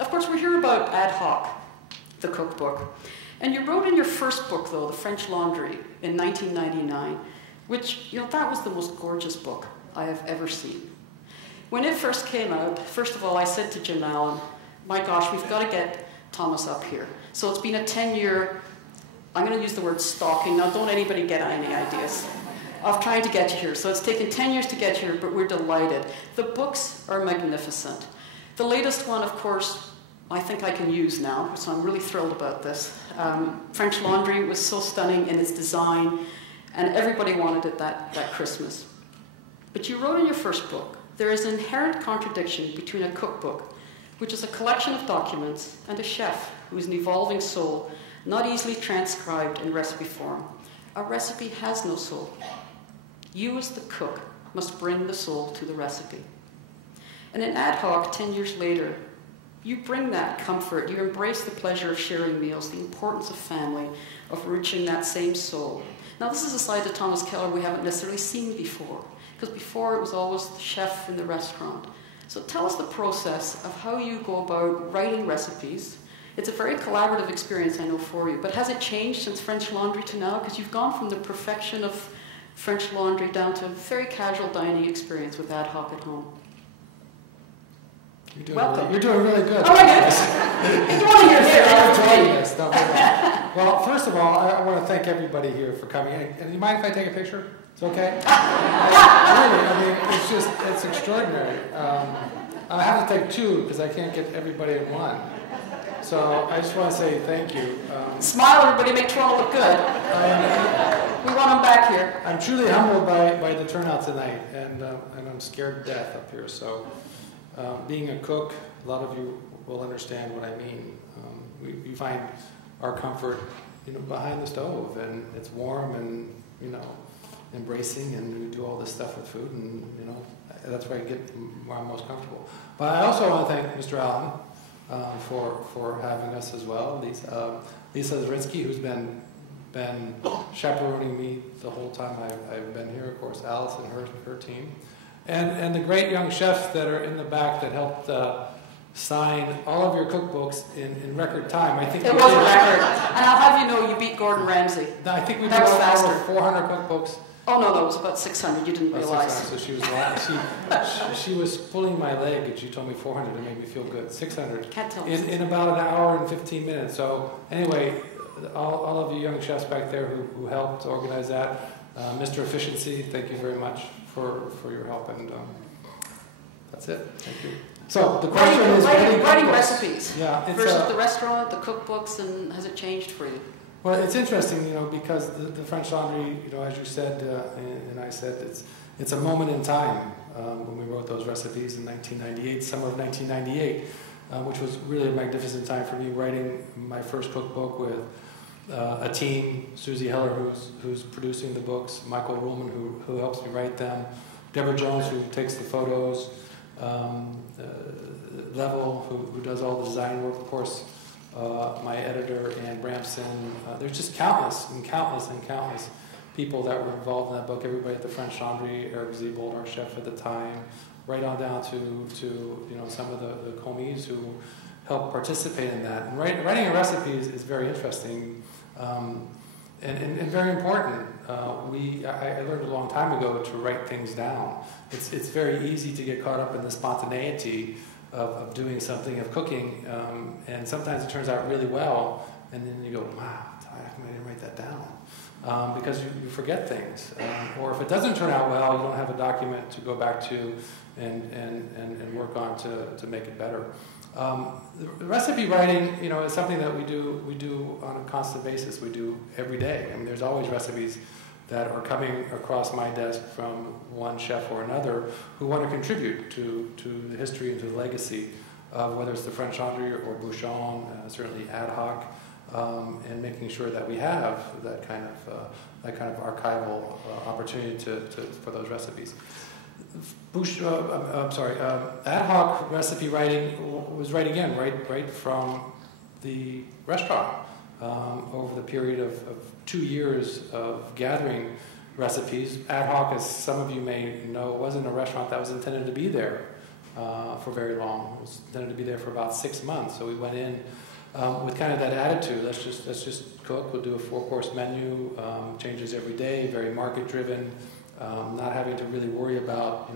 Of course, we're here about Ad Hoc, the cookbook. And you wrote in your first book, though, The French Laundry, in 1999, which, that was the most gorgeous book I have ever seen. When it first came out, first of all, I said to Jim Allen, my gosh, we've got to get Thomas up here. So it's been a 10-year, I'm going to use the word stalking. Now, don't anybody get any ideas of trying to get you here. So it's taken 10 years to get here, but we're delighted. The books are magnificent. The latest one, of course, I think I can use now, so I'm really thrilled about this. French Laundry was so stunning in its design, and everybody wanted it that Christmas. But you wrote in your first book, there is an inherent contradiction between a cookbook, which is a collection of documents, and a chef who is an evolving soul, not easily transcribed in recipe form. A recipe has no soul. You as the cook must bring the soul to the recipe. And in Ad Hoc, 10 years later, you bring that comfort, you embrace the pleasure of sharing meals, the importance of family, of reaching that same soul. Now this is a side of Thomas Keller we haven't necessarily seen before, because before it was always the chef in the restaurant. So tell us the process of how you go about writing recipes. It's a very collaborative experience, I know, for you, but has it changed since French Laundry to now? Because you've gone from the perfection of French Laundry down to a very casual dining experience with Ad Hoc at home. Welcome. You're doing really good. Oh my goodness. You want to hear this? Well, first of all, I want to thank everybody here for coming. And do you mind if I take a picture? It's okay? Really, I mean, it's extraordinary. I have to take two because I can't get everybody in one. So I just want to say thank you. Smile, everybody, make Toronto look good. We want them back here. I'm truly humbled by the turnout tonight, and I'm scared to death up here. So being a cook, a lot of you will understand what I mean. We find our comfort, behind the stove, and it's warm and embracing, and we do all this stuff with food, and that's where I'm most comfortable. But I also want to thank Mr. Allen for having us as well. Lisa Zarinsky, who's been chaperoning me the whole time I've been here. Of course, Alison, her team, and the great young chefs that are in the back that helped sign all of your cookbooks in record time. I think it was a record, and I'll have you know you beat Gordon Ramsay. I think we did over 400 cookbooks. Oh no, it was about 600. You didn't realize. 600, so she was lying. She was pulling my leg, and she told me 400 to make me feel good. 600. Can't tell in about an hour and 15 minutes. So anyway, all of you young chefs back there who helped organize that, Mr. Efficiency, thank you very much for your help, and that's it. Thank you. So the question is writing recipes versus the restaurant, the cookbooks, and has it changed for you? Well, it's interesting, because the French Laundry, as you said, and I said, it's a moment in time when we wrote those recipes in 1998, summer of 1998, which was really a magnificent time for me, writing my first cookbook with a team, Susie Heller, who's producing the books, Michael Ruhlman, who helps me write them, Deborah Jones, who takes the photos, Level, who does all the design work, of course, my editor, Ann Bramson. There's just countless people that were involved in that book. Everybody at the French Laundry, Eric Ziebold, our chef at the time, right on down to some of the commis who helped participate in that. And writing a recipe is very interesting and very important. I learned a long time ago to write things down. It's very easy to get caught up in the spontaneity of doing something, of cooking, and sometimes it turns out really well, and then you go, wow, how come I didn't write that down? Because you forget things. Or if it doesn't turn out well, you don't have a document to go back to and work on to make it better. The recipe writing, is something that we do on a constant basis. We do every day. I mean, there's always recipes that are coming across my desk from one chef or another who want to contribute to the history and to the legacy of whether it's the French Laundry or Bouchon, certainly Ad Hoc, and making sure that we have that kind of archival opportunity for those recipes. Ad Hoc recipe writing was right from the restaurant over the period of 2 years of gathering recipes. Ad Hoc, as some of you may know, wasn't a restaurant that was intended to be there for very long. It was intended to be there for about 6 months. So we went in with kind of that attitude. Let's just cook. We'll do a 4-course menu, changes every day, very market driven, not having to really worry about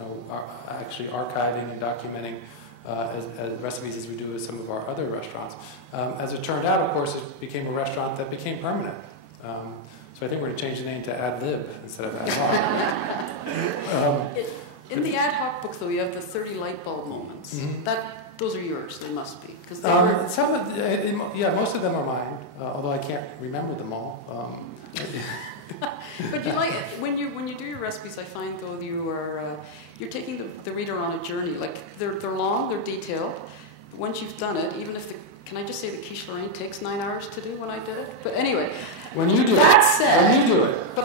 actually archiving and documenting as recipes as we do with some of our other restaurants. As it turned out, of course, it became a restaurant that became permanent. So I think we're going to change the name to Ad Lib instead of Ad Hoc. In the Ad Hoc book, though, you have the 30 light bulb moments. Mm-hmm. Those are yours. They must be, because most of them are mine. Although I can't remember them all. But you like when you do your recipes. I find though you're taking the reader on a journey. Like they're long, they're detailed. But once you've done it, even if can I just say the quiche Lorraine takes 9 hours to do when I did it? But anyway, when you do it. But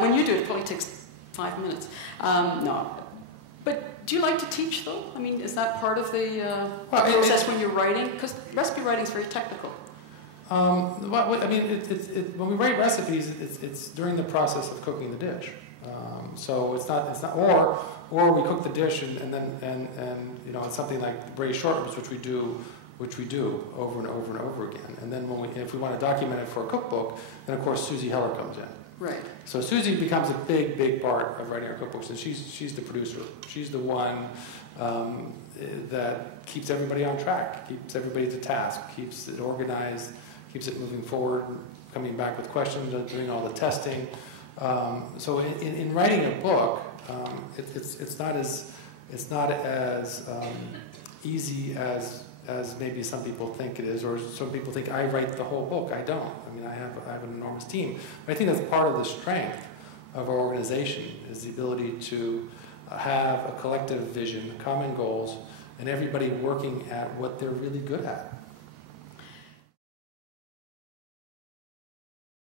when you do it, it probably takes 5 minutes. No. But do you like to teach, though? I mean, is that part of the process when you're writing? Because recipe writing is very technical. When we write recipes, it's during the process of cooking the dish. So it's not, or we cook the dish and then it's something like braised short ribs, which we do over and over and over again. And then if we want to document it for a cookbook, then of course Susie Heller comes in. Right. So Susie becomes a big part of writing our cookbooks, and she's the producer. She's the one that keeps everybody on track, keeps everybody to task, keeps it organized, keeps it moving forward, coming back with questions, doing all the testing. So in writing a book, it's not as easy as maybe some people think it is, or some people think I write the whole book. I don't. I mean, I have an enormous team. But I think that's part of the strength of our organization, is the ability to have a collective vision, common goals, and everybody working at what they're really good at.